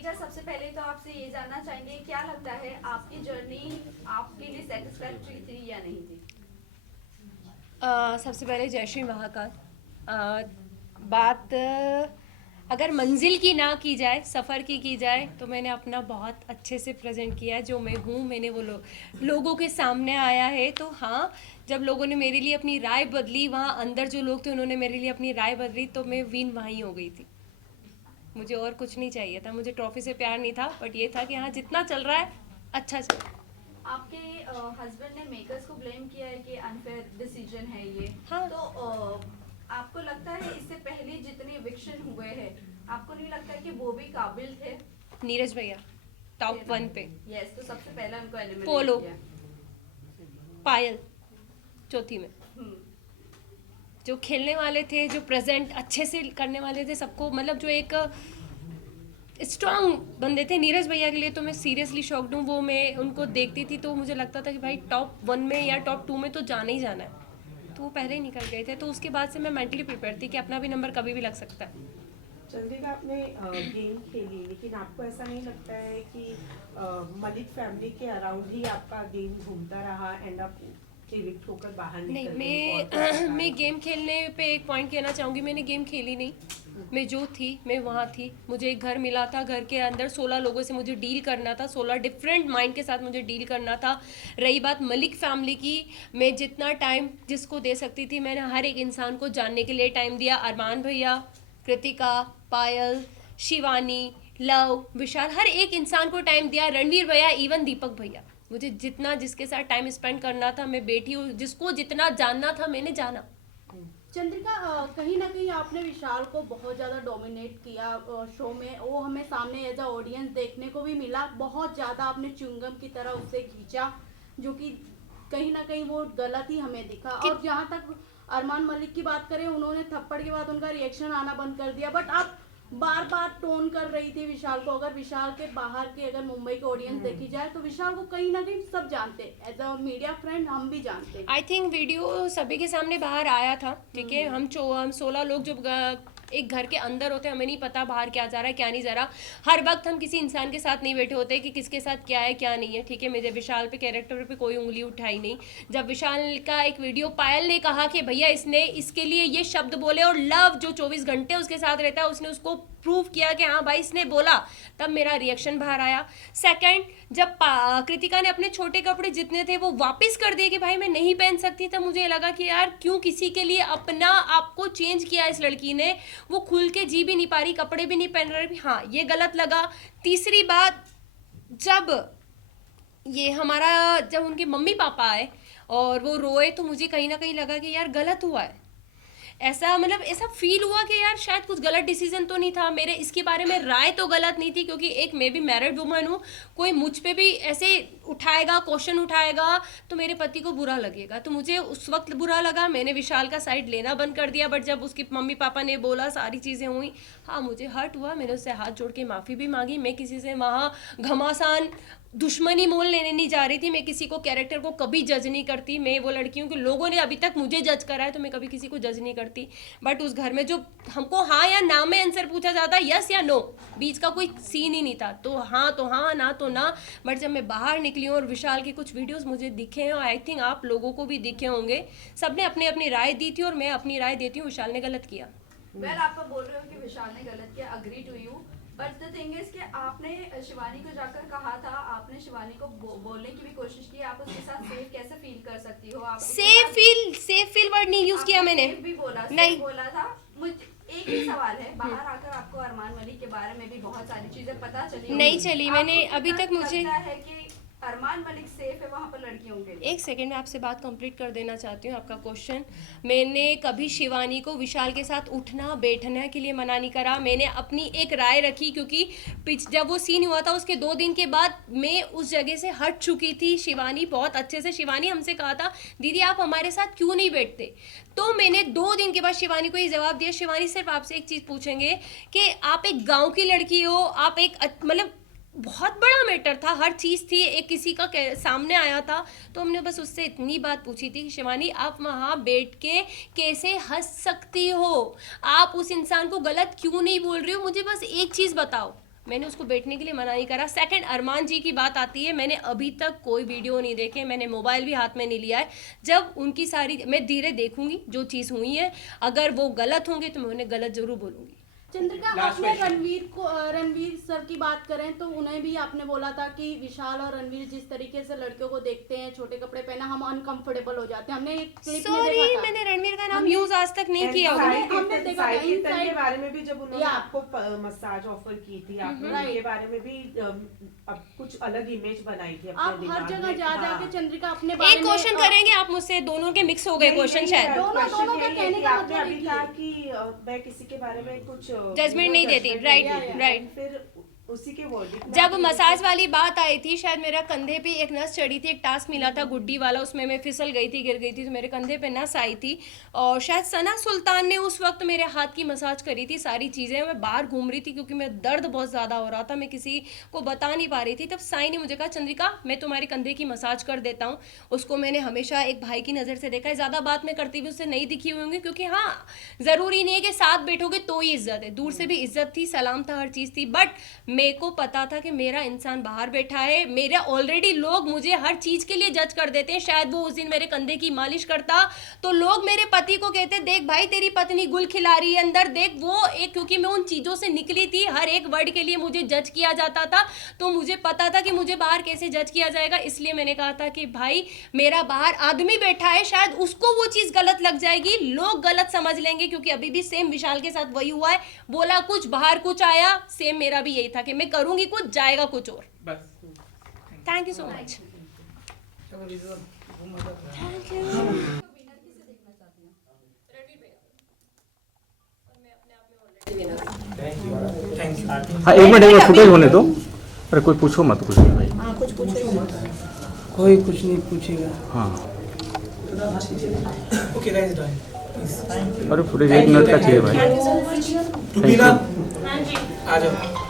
चंद्रिका, सबसे पहले तो आपसे ये जानना चाहेंगे, क्या लगता है आपकी जर्नी आपके लिए सेटिस्फैक्ट्री थी या नहीं थी? सबसे पहले जय श्री महाकाल। बात अगर मंजिल की ना की जाए, सफ़र की जाए, तो मैंने अपना बहुत अच्छे से प्रेजेंट किया है। जो मैं हूँ मैंने वो लोगों के सामने आया है। तो हाँ, जब लोगों ने मेरे लिए अपनी राय बदली, वहाँ अंदर जो लोग थे उन्होंने मेरे लिए अपनी राय बदली, तो मैं विन वहीं हो गई थी। मुझे और कुछ नहीं चाहिए था, मुझे ट्रॉफी से प्यार नहीं था, बट ये था कि हाँ, जितना चल रहा है अच्छा चल रहा है। आपके हस्बैंड ने मेकर्स को ब्लेम किया है कि अनफेयर डिसीजन है ये। हाँ। तो आपको लगता है इससे पहले जितने इविक्शन हुए हैं, आपको नहीं लगता है कि वो भी काबिल थे? नीरज भैया टॉप 1 पे, यस, तो सबसे पहले उनको एलिमिनेट पोलो, किया। पायल चौथी में। हम्म। जो खेलने वाले थे, जो प्रेजेंट अच्छे से करने वाले थे सबको, मतलब जो एक स्ट्रांग बंदे थे, नीरज भैया के लिए तो मैं सीरियसली शॉक्ड हूँ। वो मैं उनको देखती थी तो मुझे लगता था कि भाई टॉप 1 में या टॉप 2 में तो जाना ही जाना है। तो वो पहले ही निकल गए थे, तो उसके बाद से मैं मेंटली प्रिपेयर थी कि अपना भी नंबर कभी भी लग सकता है। चंद्रिका, आपने गेम खेली, लेकिन आपको ऐसा नहीं लगता है कि मलिक फैमिली के अराउंड ही आपका गेम घूमता रहा, एंड आप इविक्ट होकर बाहर नहीं, निकल गई और कुछ पता मैं नहीं? गेम खेलने पे एक पॉइंट कहना चाहूँगी, मैंने गेम खेली नहीं। मैं जो थी मैं वहाँ थी। मुझे एक घर मिला था, घर के अंदर 16 लोगों से मुझे डील करना था, 16 डिफरेंट माइंड के साथ मुझे डील करना था। रही बात मलिक फैमिली की, मैं जितना टाइम जिसको दे सकती थी मैंने हर एक इंसान को जानने के लिए टाइम दिया। अरमान भैया, कृतिका, पायल, शिवानी, लव, विशाल, हर एक इंसान को टाइम दिया। रणवीर भैया, इवन दीपक भैया, मुझे जितना जिसके साथ टाइम स्पेंड करना था, मैं बेटी हूँ, जिसको जितना जानना था मैंने जाना। चंद्रिका, कहीं ना कहीं आपने विशाल को बहुत ज़्यादा डोमिनेट किया शो में। वो हमें सामने एज अ ऑडियंस देखने को भी मिला। बहुत ज़्यादा आपने च्युइंगम की तरह उसे खींचा, जो कि कहीं ना कहीं वो गलत ही हमें दिखा। और जहाँ तक अरमान मलिक की बात करें, उन्होंने थप्पड़ के बाद उनका रिएक्शन आना बंद कर दिया, बट आप बार बार टोन कर रही थी विशाल को। अगर विशाल के बाहर के, अगर मुंबई के ऑडियंस देखी जाए, तो विशाल को कहीं ना कहीं सब जानते, एज अ मीडिया फ्रेंड हम भी जानते। आई थिंक वीडियो सभी के सामने बाहर आया था, ठीक है। हम 16 लोग जो एक घर के अंदर होते हैं, हमें नहीं पता बाहर क्या जा रहा है क्या नहीं जा रहा। हर वक्त हम किसी इंसान के साथ नहीं बैठे होते कि किसके साथ क्या है क्या नहीं है, ठीक है। मेरे विशाल पे कैरेक्टर पे कोई उंगली उठाई नहीं। जब विशाल का एक वीडियो पायल ने कहा कि भैया इसने इसके लिए ये शब्द बोले, और लव जो 24 घंटे उसके साथ रहता है उसने उसको प्रूव किया कि हाँ भाई इसने बोला, तब मेरा रिएक्शन बाहर आया। सेकंड, जब कृतिका ने अपने छोटे कपड़े जितने थे वो वापस कर दिए कि भाई मैं नहीं पहन सकती, तब मुझे लगा कि यार क्यों किसी के लिए अपना आपको चेंज किया इस लड़की ने। वो खुल के जी भी नहीं पा रही, कपड़े भी नहीं पहन रही, हाँ ये गलत लगा। तीसरी बात, जब ये हमारा जब उनके मम्मी पापा आए और वो रोए, तो मुझे कहीं ना कहीं लगा कि यार गलत हुआ है। ऐसा मतलब ऐसा फील हुआ कि यार शायद कुछ गलत डिसीजन तो नहीं था मेरे, इसके बारे में राय तो गलत नहीं थी, क्योंकि एक मैं भी मैरिड वुमन हूँ। कोई मुझ पे भी ऐसे उठाएगा, क्वेश्चन उठाएगा, तो मेरे पति को बुरा लगेगा। तो मुझे उस वक्त बुरा लगा, मैंने विशाल का साइड लेना बंद कर दिया। बट जब उसके मम्मी पापा ने बोला, सारी चीज़ें हुई, हाँ मुझे हर्ट हुआ। मैंने उससे हाथ जोड़ के माफ़ी भी मांगी। मैं किसी से वहाँ घमासान दुश्मनी मोल लेने नहीं जा रही थी। मैं किसी को, कैरेक्टर को कभी जज नहीं करती। मैं वो लड़की हूँ कि लोगों ने अभी तक मुझे जज करा है, तो मैं कभी किसी को जज नहीं करती। बट उस घर में जो हमको हाँ या ना में आंसर पूछा जाता, यस या नो, बीच का कोई सीन ही नहीं था। तो हाँ, ना तो ना। बट जब मैं बाहर निकली हूँ और विशाल के कुछ वीडियोस मुझे दिखे हैं, और आई थिंक आप लोगों को भी दिखे होंगे, सबने अपनी अपनी राय दी थी और मैं अपनी राय देती हूँ, विशाल ने गलत किया। वेल, आप बोल रहे हो कि विशाल ने गलत किया, agree to you. But the thing is कि आपने शिवानी को जाकर कहा था, आपने शिवानी को बोलने की भी कोशिश की, आप उसके साथ सेफ कैसे फील कर सकती हो? आप सेफ फील वर्ड नहीं यूज किया मैंने। भी बोला, नहीं, बोला था। मुझे एक ही सवाल है, बाहर आकर आपको अरमान मलिक के बारे में भी बहुत सारी चीजें पता चली नहीं चली। मैंने आपको अभी कितना तक मुझे लगता है कि अरमान मलिक सेफ है वहां पर लड़कियों के लिए? एक सेकेंड में आपसे बात कंप्लीट कर देना चाहती हूँ। आपका क्वेश्चन, मैंने कभी शिवानी को विशाल के साथ उठना बैठने के लिए मना नहीं करा। मैंने अपनी एक राय रखी, क्योंकि जब वो सीन हुआ था उसके 2 दिन के बाद मैं उस जगह से हट चुकी थी। शिवानी बहुत अच्छे से, शिवानी हमसे कहा था दीदी आप हमारे साथ क्यों नहीं बैठते, तो मैंने 2 दिन के बाद शिवानी को ये जवाब दिया, शिवानी सिर्फ आपसे एक चीज़ पूछेंगे कि आप एक गाँव की लड़की हो, आप एक मतलब बहुत बड़ा मैटर था, हर चीज़ थी, एक किसी का सामने आया था। तो हमने बस उससे इतनी बात पूछी थी कि शिवानी आप वहाँ बैठ के कैसे हंस सकती हो, आप उस इंसान को गलत क्यों नहीं बोल रही हो, मुझे बस एक चीज़ बताओ। मैंने उसको बैठने के लिए मना नहीं करा। सेकंड, अरमान जी की बात आती है, मैंने अभी तक कोई वीडियो नहीं देखे, मैंने मोबाइल भी हाथ में नहीं लिया है। जब उनकी सारी मैं धीरे देखूंगी जो चीज़ हुई है, अगर वो गलत होंगे तो मैं उन्हें गलत जरूर बोलूंगी। चंद्रिका, आपने रणवीर सर की बात करें तो उन्हें भी आपने बोला था कि विशाल और रणवीर जिस तरीके से लड़कियों को देखते हैं, छोटे कपड़े पहना, हम अनकंफर्टेबल हो जाते हैं। हमने एक क्लिप में सॉरी, देखा था। मैंने रणवीर का नाम यूज आज तक नहीं किया होगा। हमने देखा था के inside- बारे में भी जब उन्होंने Yeah. आपको मसाज ऑफर की थी, आपने Right. उनके बारे में भी अब कुछ अलग इमेज बनाई थी अपने आप हर दिमाग जगह में। जा हाँ। जाके चंद्रिका अपने बारे एक में क्वेश्चन करेंगे आप मुझसे, दोनों के मिक्स हो गए क्वेश्चन शायद। दोनों का कहने का आपने मतलब अभी एक ही कहा है। कि मैं किसी के बारे में कुछ Judgment नहीं देती, right, right. फिर उसी के वर्डिक्ट में जब आपने मसाज वाली बात आई थी, शायद मेरा कंधे पे एक नस चढ़ी थी, एक टास्क मिला था गुड्डी वाला, उसमें मैं फिसल गई थी, गिर गई थी, तो मेरे कंधे पे नस आई थी और शायद सना सुल्तान ने उस वक्त मेरे हाथ की मसाज करी थी। सारी चीज़ें मैं बाहर घूम रही थी क्योंकि मैं दर्द बहुत ज़्यादा हो रहा था, मैं किसी को बता नहीं पा रही थी। तब साई ने मुझे कहा, चंद्रिका मैं तुम्हारे कंधे की मसाज कर देता हूँ। उसको मैंने हमेशा एक भाई की नज़र से देखा है, ज़्यादा बात मैं करती हुई उससे नहीं दिखी हुई होंगी, क्योंकि हाँ, ज़रूरी नहीं है कि साथ बैठोगे तो ही इज्जत है, दूर से भी इज्जत थी, सलाम था, हर चीज़ थी। बट मेरे को पता था कि मेरा इंसान बाहर बैठा है, मेरे ऑलरेडी लोग मुझे हर चीज़ के लिए जज कर देते हैं। शायद वो उस दिन मेरे कंधे की मालिश करता तो लोग मेरे पति को कहते, देख भाई तेरी पत्नी गुल खिला रही है अंदर, देख वो एक, क्योंकि मैं उन चीज़ों से निकली थी, हर एक वर्ड के लिए मुझे जज किया जाता था, तो मुझे पता था कि मुझे बाहर कैसे जज किया जाएगा। इसलिए मैंने कहा था कि भाई मेरा बाहर आदमी बैठा है, शायद उसको वो चीज़ गलत लग जाएगी, लोग गलत समझ लेंगे, क्योंकि अभी भी सेम विशाल के साथ वही हुआ है, बोला कुछ बाहर कुछ आया, सेम मेरा भी यही था कि मैं करूंगी कुछ, जाएगा कुछ और। बस थैंक यू सो मच। हाँ एक मिनट फुटेज होने दो। अरे कोई पूछो मत कुछ। कोई कुछ नहीं पूछेगा। हाँ ओके गाइस डन प्लीज अरे फुटेज 1 मिनट का चाहिए भाई। टू बी ना आ जाओ।